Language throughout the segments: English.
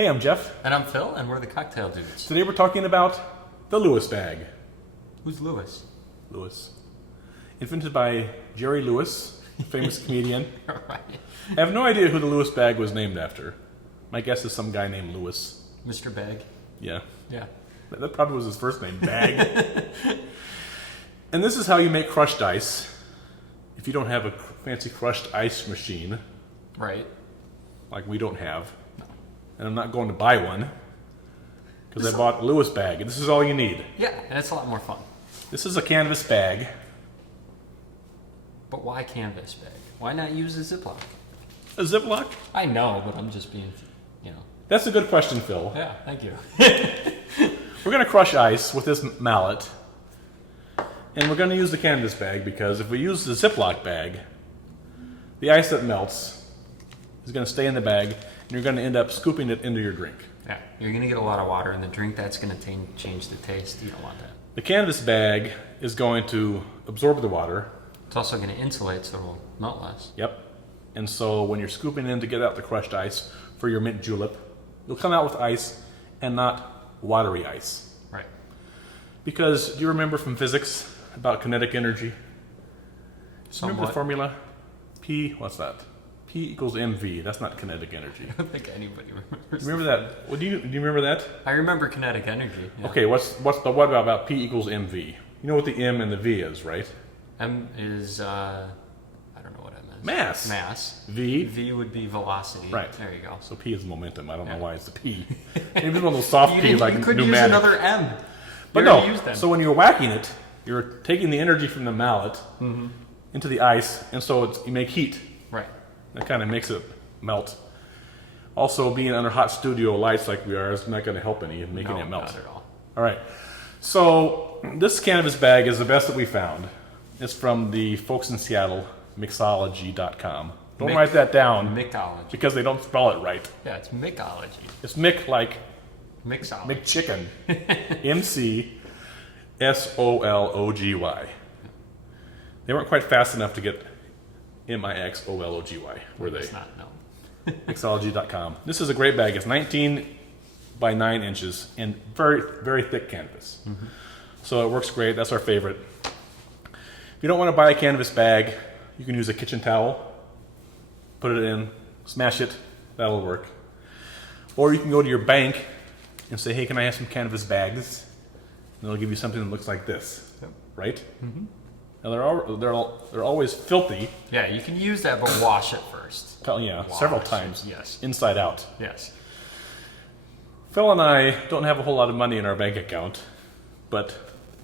Hey, I'm Jeff. And I'm Phil, and we're the Cocktail Dudes. Today we're talking about the Lewis bag. Who's Lewis? Lewis. Invented by Jerry Lewis, famous comedian. Right. I have no idea who the Lewis bag was named after. My guess is some guy named Lewis. Mr. Bag? Yeah. Yeah. That probably was his first name, Bag. And this is how you make crushed ice. If you don't have a fancy crushed ice machine. Right. Like we don't have. And I'm not going to buy one. Because I bought a Lewis bag. And this is all you need. Yeah, and it's a lot more fun. This is a canvas bag. But why canvas bag? Why not use a Ziploc? A Ziploc? I know, but I'm just being, That's a good question, Phil. Yeah, thank you. We're going to crush ice with this mallet. And we're going to use the canvas bag because if we use the Ziploc bag, the ice that melts is going to stay in the bag and you're going to end up scooping it into your drink. Yeah, you're going to get a lot of water in the drink. That's going to change the taste. You don't want that. The canvas bag is going to absorb the water. It's also going to insulate so it will melt less. Yep. And so when you're scooping in to get out the crushed ice for your mint julep, you'll come out with ice and not watery ice. Right. Because do you remember from physics about kinetic energy? Somewhat. Remember the formula? What's that? P equals mv. That's not kinetic energy. I don't think anybody remembers. Remember that? Well, do you remember that? I remember kinetic energy. Yeah. Okay, what about P equals mv? You know what the m and the v is, right? M is, I don't know what M is. Mass. Mass. V would be velocity. Right. There you go. So P is momentum. I don't know Yeah. why it's the P. Maybe it's one of those soft P like you could pneumatic. use another M. But You no. already used them. So when you're whacking it, you're taking the energy from the mallet into the ice, and so you make heat. Right. That kind of makes it melt. Also, being under hot studio lights like we are is not going to help any in making No, it melt. not at all. All right. So this canvas bag is the best that we found. It's from the folks in Seattle, mixology.com. Don't write that down Mixology. because they don't spell it right. Yeah, it's mixology. It's Mick like Mixology. McChicken. MCSOLOGY. They weren't quite fast enough to get MIXOLOGY, were they? It's not, no. Mixology.com. This is a great bag. It's 19 by 9 inches and very, very thick canvas. So it works great. That's our favorite. If you don't want to buy a canvas bag, you can use a kitchen towel. Put it in, smash it. That'll work. Or you can go to your bank and say, hey, can I have some canvas bags? And they'll give you something that looks like this. Yep. Right? Now they're always filthy. Yeah, you can use that, but wash it first. Yeah, Wash several it. times. Yes. Inside out. Yes. Phil and I don't have a whole lot of money in our bank account, but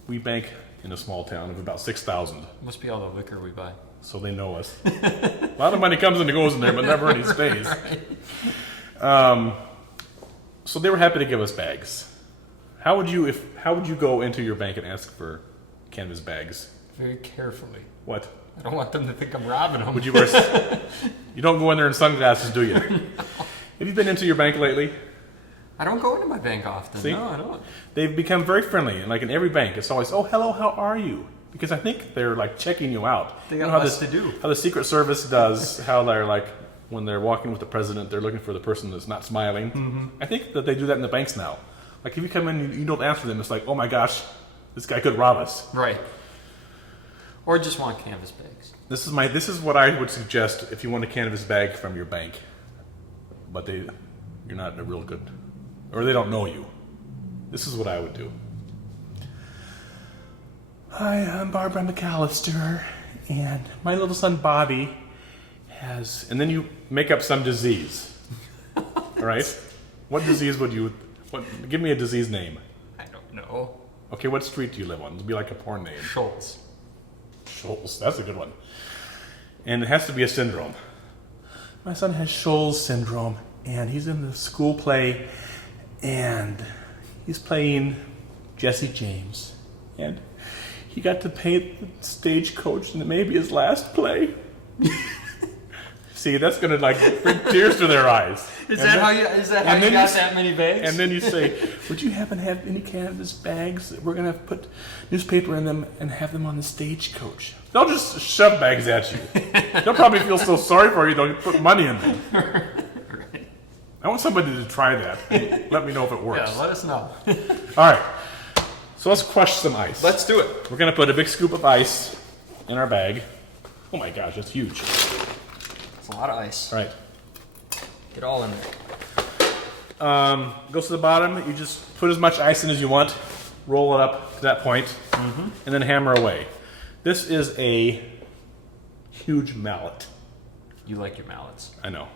we bank in a small town of about 6,000. Must be all the liquor we buy. So they know us. A lot of money comes and goes in there, but never any stays. So they were happy to give us bags. How would you go into your bank and ask for canvas bags? Very carefully. What? I don't want them to think I'm robbing them. Would you wear? You don't go in there in sunglasses, do you? No. Have you been into your bank lately? I don't go into my bank often. See? No, I don't. They've become very friendly, and like in every bank, it's always, "Oh, hello, how are you?" Because I think they're like checking you out. They got how less to do. How the Secret Service does, how they're like when they're walking with the president, they're looking for the person that's not smiling. I think that they do that in the banks now. Like if you come in and you don't answer them, it's like, oh my gosh, this guy could rob us. Right. Or just want canvas bags. This is what I would suggest if you want a canvas bag from your bank, but you're not a real good, or they don't know you. This is what I would do. Hi, I'm Barbara McAllister, and my little son Bobby has, and then you make up some disease. All right? What disease give me a disease name. I don't know. Okay, what street do you live on? It'd be like a porn name. Schultz. Shoals, that's a good one. And it has to be a syndrome. My son has Shoals syndrome, and he's in the school play, and he's playing Jesse James. And he got to paint the stagecoach, and it may be his last play. See, that's gonna like bring tears to their eyes. Is that how you got that many bags? And then you say, would you happen to have any canvas bags? We're going to put newspaper in them and have them on the stagecoach. They'll just shove bags at you. They'll probably feel so sorry for you, they'll put money in them. Right. I want somebody to try that. And let me know if it works. Yeah, let us know. All right. So let's crush some ice. Let's do it. We're going to put a big scoop of ice in our bag. Oh my gosh, that's huge. It's a lot of ice. All right. Get all in there. Goes to the bottom. You just put as much ice in as you want. Roll it up to that point, and then hammer away. This is a huge mallet. You like your mallets. I know.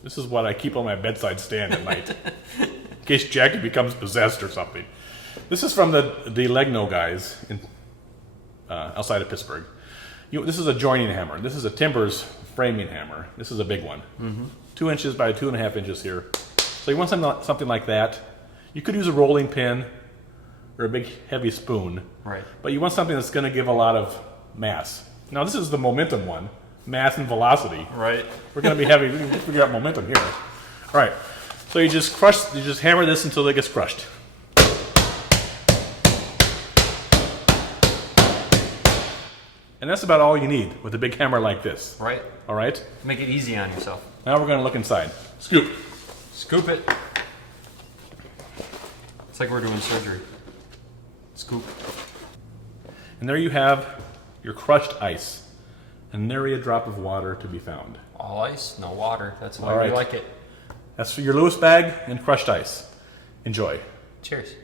This is what I keep on my bedside stand at night, in case Jackie becomes possessed or something. This is from the Legno guys in, outside of Pittsburgh. This is a joining hammer. This is a Timbers framing hammer. This is a big one. 2 inches by 2.5 inches here. So you want something like that. You could use a rolling pin or a big heavy spoon. Right. But you want something that's going to give a lot of mass. Now this is the momentum one. Mass and velocity. Right. We're going to be heavy. We can figure out momentum here. All right. So you just hammer this until it gets crushed. And that's about all you need with a big hammer like this. Right. All right? Make it easy on yourself. Now we're going to look inside. Scoop. Scoop it. It's like we're doing surgery. Scoop. And there you have your crushed ice. And nary a drop of water to be found. All ice, no water. That's why All right. we like it. That's for your Lewis bag and crushed ice. Enjoy. Cheers.